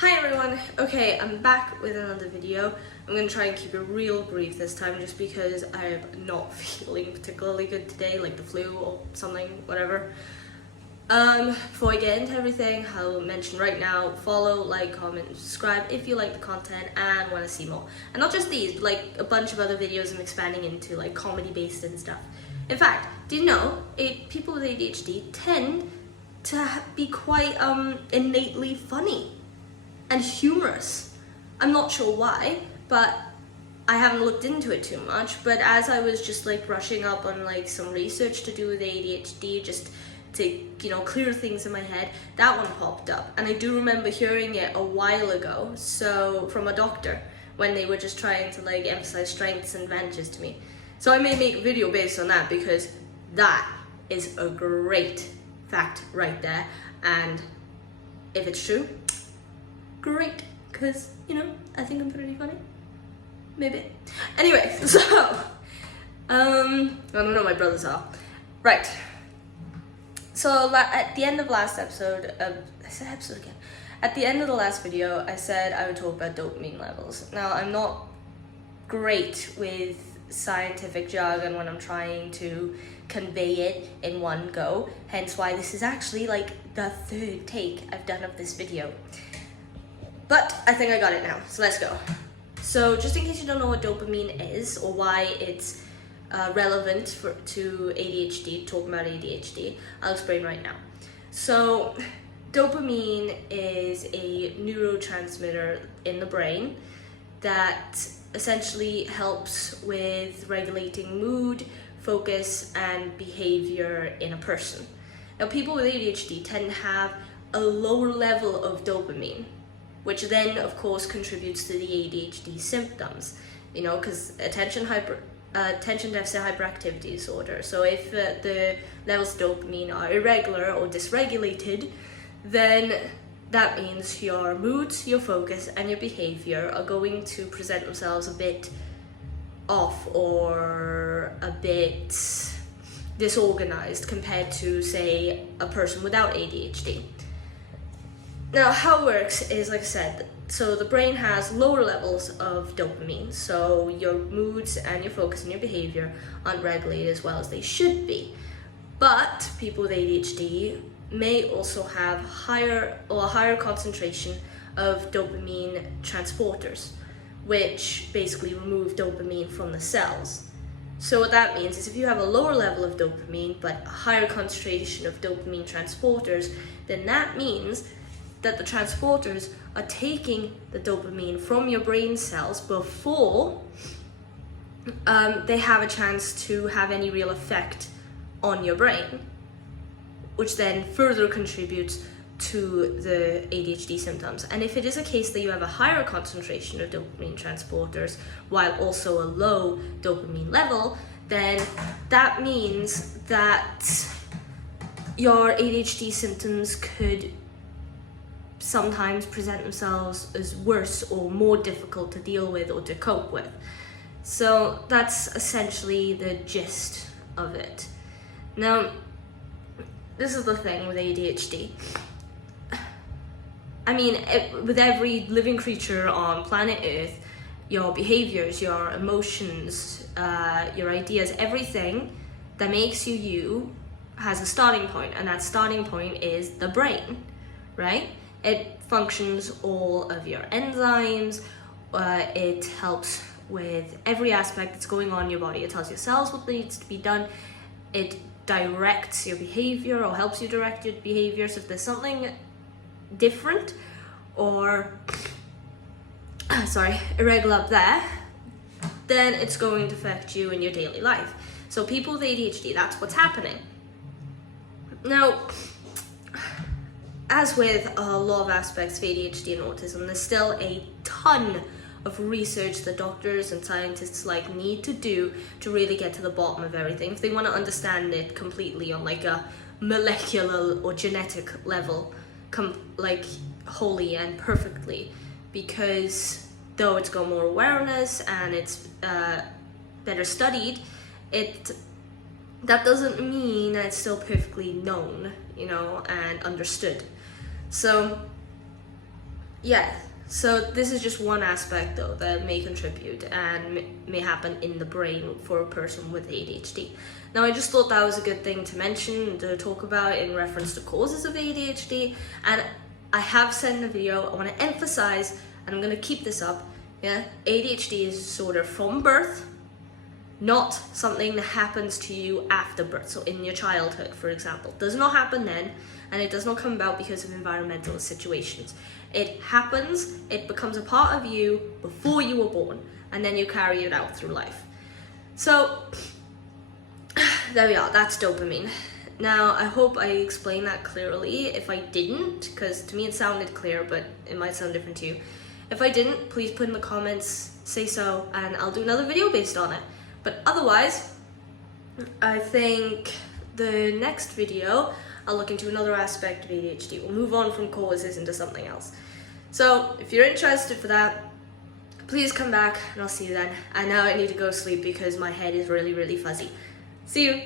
Hi everyone! Okay, I'm back with another video. I'm going to try and keep it real brief this time just because I'm not feeling particularly good today, like the flu or something, whatever. Before I get into everything, I'll mention right now, follow, like, comment, subscribe if you like the content and want to see more. And not just these, but like a bunch of other videos I'm expanding into, like comedy based and stuff. In fact, do you know, people with ADHD tend to be quite innately funny and humorous. I'm not sure why, but I haven't looked into it too much. But as I was just like brushing up on like some research to do with ADHD, just to clear things in my head, that one popped up, and I do remember hearing it a while ago. So from a doctor when they were just trying to like emphasize strengths and advantages to me. So I may make a video based on that because that is a great fact right there, and if it's true, great, because I think I'm pretty funny, maybe. Anyway, so I don't know, my brothers are right. So at the end of last episode, I said episode again. At the end of the last video, I said I would talk about dopamine levels. Now, I'm not great with scientific jargon when I'm trying to convey it in one go, hence why this is actually like the third take I've done of this video. But I think I got it now, so let's go. So just in case you don't know what dopamine is or why it's relevant to ADHD, talking about ADHD, I'll explain right now. So dopamine is a neurotransmitter in the brain that essentially helps with regulating mood, focus, and behavior in a person. Now, people with ADHD tend to have a lower level of dopamine, which then, of course, contributes to the ADHD symptoms, because attention deficit hyperactivity disorder. So if the levels of dopamine are irregular or dysregulated, then that means your moods, your focus, and your behavior are going to present themselves a bit off or a bit disorganized compared to, say, a person without ADHD. Now, how it works is, like I said, so the brain has lower levels of dopamine, so your moods and your focus and your behavior aren't regulated as well as they should be. But people with ADHD may also have a higher concentration of dopamine transporters, which basically remove dopamine from the cells. So what that means is if you have a lower level of dopamine but a higher concentration of dopamine transporters, then that means that the transporters are taking the dopamine from your brain cells before they have a chance to have any real effect on your brain, which then further contributes to the ADHD symptoms. And if it is a case that you have a higher concentration of dopamine transporters while also a low dopamine level, then that means that your ADHD symptoms could sometimes present themselves as worse or more difficult to deal with or to cope with. So that's essentially the gist of it. Now, this is the thing with ADHD. I mean, with every living creature on planet Earth, your behaviors, your emotions, your ideas, everything that makes you has a starting point, and that starting point is the brain, right? It functions all of your enzymes, it helps with every aspect that's going on in your body. It tells your cells what needs to be done, it directs your behavior or helps you direct your behavior. So if there's something different or irregular up there, then it's going to affect you in your daily life. So people with ADHD, that's what's happening. Now, as with a lot of aspects of ADHD and autism, there's still a ton of research that doctors and scientists need to do to really get to the bottom of everything if they want to understand it completely on like a molecular or genetic level, wholly and perfectly. Because though it's got more awareness and it's better studied, that doesn't mean that it's still perfectly known, and understood. So Yeah, so this is just one aspect though that may contribute and may happen in the brain for a person with ADHD. Now I just thought that was a good thing to mention, to talk about in reference to causes of ADHD, and I have said in the video, I want to emphasize, and I'm going to keep this up, yeah, ADHD is a disorder from birth, not something that happens to you after birth, so in your childhood, for example. It does not happen then, and it does not come about because of environmental situations. It happens, it becomes a part of you before you were born, and then you carry it out through life. So, there we are, that's dopamine. Now, I hope I explained that clearly. If I didn't, because to me it sounded clear, but it might sound different to you. If I didn't, please put in the comments, say so, and I'll do another video based on it. But otherwise, I think the next video, I'll look into another aspect of ADHD. We'll move on from causes into something else. So if you're interested for that, please come back and I'll see you then. And now I need to go sleep because my head is really, really fuzzy. See you.